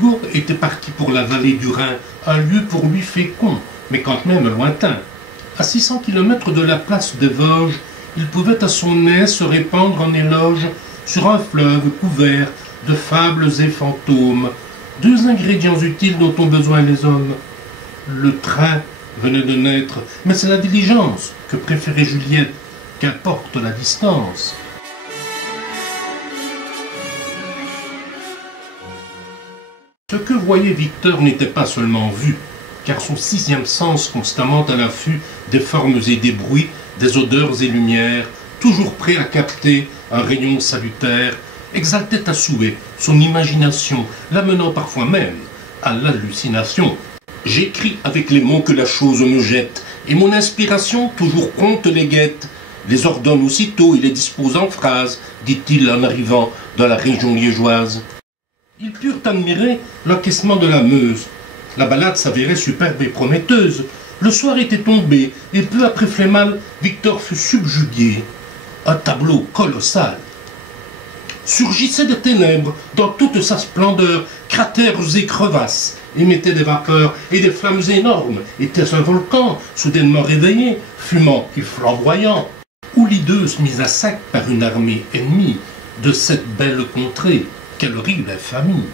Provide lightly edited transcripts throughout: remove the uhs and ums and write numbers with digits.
Hugo était parti pour la vallée du Rhin, un lieu pour lui fécond, mais quand même lointain. À 600 kilomètres de la place des Vosges, il pouvait à son aise se répandre en éloges sur un fleuve couvert de fables et fantômes, deux ingrédients utiles dont ont besoin les hommes. Le train venait de naître, mais c'est la diligence que préférait Juliette, qu'importe la distance. Ce que voyait Victor n'était pas seulement vu, car son sixième sens, constamment à l'affût des formes et des bruits, des odeurs et lumières, toujours prêt à capter un rayon salutaire, exaltait à souhait son imagination, l'amenant parfois même à l'hallucination. J'écris avec les mots que la chose me jette, et mon inspiration toujours prompte les guette, les ordonne aussitôt et les dispose en phrases, dit-il en arrivant dans la région liégeoise. Ils purent admirer l'encaissement de la Meuse. La balade s'avérait superbe et prometteuse. Le soir était tombé, et peu après Flémal, Victor fut subjugué. Un tableau colossal. Surgissait des ténèbres dans toute sa splendeur, cratères et crevasses, émettaient des vapeurs et des flammes énormes. Était-ce un volcan, soudainement réveillé, fumant et flamboyant, ou l'hideuse mise à sac par une armée ennemie de cette belle contrée? Quelle horrible infamie!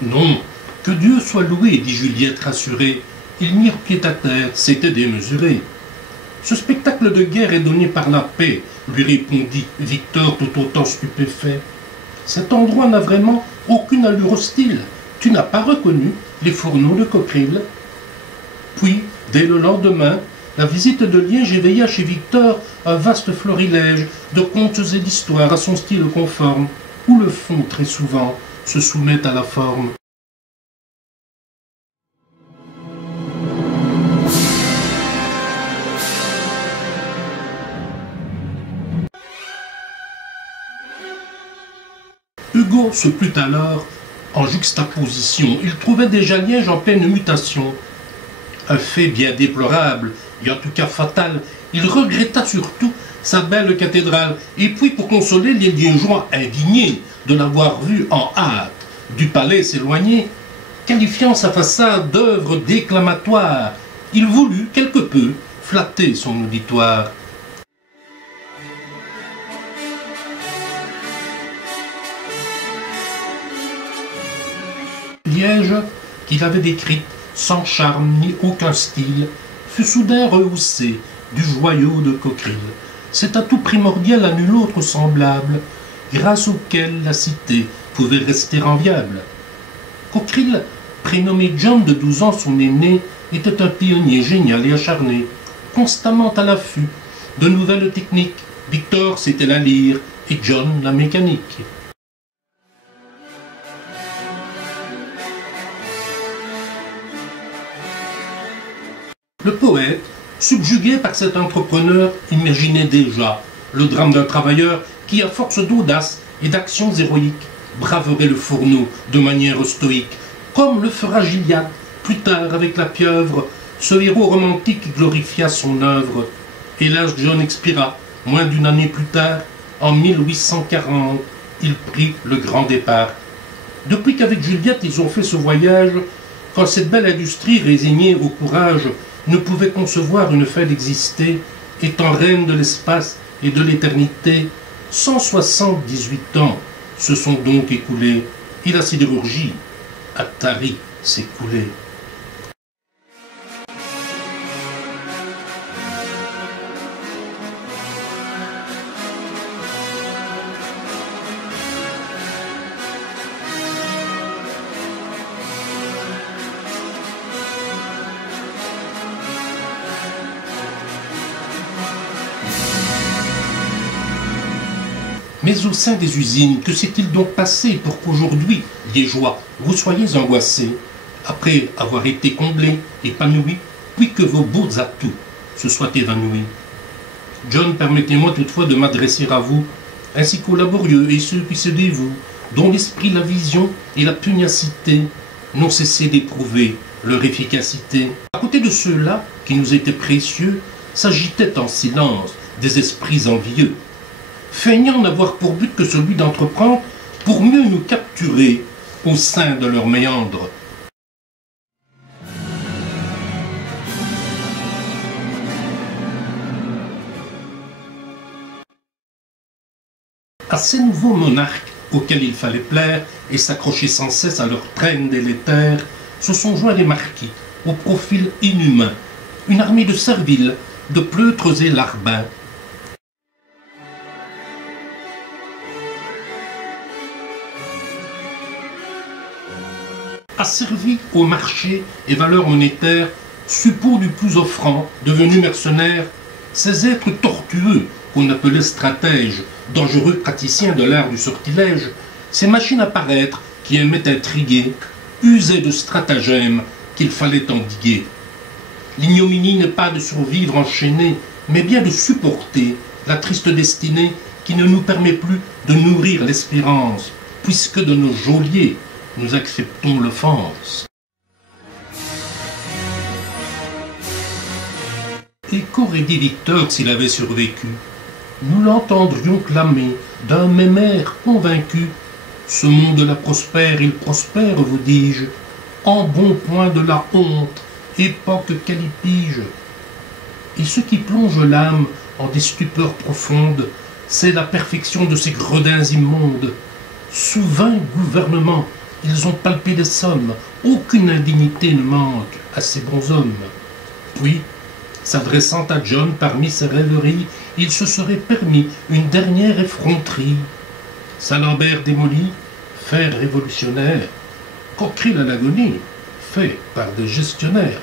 Non, que Dieu soit loué, dit Juliette rassurée. Ils mirent pied à terre, c'était démesuré. Ce spectacle de guerre est donné par la paix, lui répondit Victor tout autant stupéfait. Cet endroit n'a vraiment aucune allure hostile. Tu n'as pas reconnu les fourneaux de Coqueril? Puis, dès le lendemain, la visite de Liège éveilla chez Victor un vaste florilège de contes et d'histoires à son style conforme, où le fond, très souvent, se soumet à la forme. Hugo se plut alors en juxtaposition. Il trouvait déjà Liège en pleine mutation. Un fait bien déplorable, et en tout cas fatal. Il regretta surtout sa belle cathédrale. Et puis, pour consoler les Liégeois indignés de l'avoir vue en hâte du palais s'éloigner, qualifiant sa façade d'œuvre déclamatoire, il voulut quelque peu flatter son auditoire. Liège, qu'il avait décrite sans charme ni aucun style, fut soudain rehaussé du joyau de Coqueril. C'est atout primordial à nul autre semblable, grâce auquel la cité pouvait rester enviable. Coqueril, prénommé John de 12 ans, son aîné, était un pionnier génial et acharné, constamment à l'affût de nouvelles techniques. Victor, c'était la lyre, et John, la mécanique. Le poète, subjugué par cet entrepreneur, imaginait déjà le drame d'un travailleur qui, à force d'audace et d'actions héroïques, braverait le fourneau de manière stoïque, comme le fera Gilliatt plus tard avec la pieuvre. Ce héros romantique glorifia son œuvre. Hélas, John expira moins d'une année plus tard, en 1840. Il prit le grand départ. Depuis qu'avec Juliette ils ont fait ce voyage, quand cette belle industrie résignée au courage ne pouvait concevoir une fin d'exister, étant reine de l'espace et de l'éternité, 178 ans se sont donc écoulés, et la sidérurgie a tari s'écouler. Mais au sein des usines, que s'est-il donc passé pour qu'aujourd'hui, Liégeois, vous soyez angoissés, après avoir été comblés, épanouis, puis que vos beaux atouts se soient évanouis? John, permettez-moi toutefois de m'adresser à vous, ainsi qu'aux laborieux et ceux qui se dévouent dont l'esprit, la vision et la pugnacité n'ont cessé d'éprouver leur efficacité. À côté de ceux-là, qui nous étaient précieux, s'agitaient en silence des esprits envieux, feignant n'avoir pour but que celui d'entreprendre pour mieux nous capturer au sein de leurs méandres. À ces nouveaux monarques auxquels il fallait plaire et s'accrocher sans cesse à leur traîne délétère, se sont joints des marquis, au profil inhumain, une armée de serviles, de pleutres et larbins. Asservis au marché et valeurs monétaires, suppôts du plus offrant, devenus mercenaires, ces êtres tortueux qu'on appelait stratèges, dangereux praticiens de l'art du sortilège, ces machines à paraître qui aimaient intriguer, usaient de stratagèmes qu'il fallait endiguer. L'ignominie n'est pas de survivre enchaîné, mais bien de supporter la triste destinée qui ne nous permet plus de nourrir l'espérance, puisque de nos geôliers nous acceptons l'offense. Et qu'aurait dit Victor s'il avait survécu? Nous l'entendrions clamer d'un même air convaincu. Ce monde-là prospère, il prospère, vous dis-je, en bon point de la honte, époque calipige. Et ce qui plonge l'âme en des stupeurs profondes, c'est la perfection de ces gredins immondes. Sous 20 gouvernements, ils ont palpé des sommes, aucune indignité ne manque à ces bons hommes. Puis, s'adressant à John parmi ses rêveries, il se serait permis une dernière effronterie. Salambert démoli, fait révolutionnaire, Coquerel à l'agonie, fait par des gestionnaires.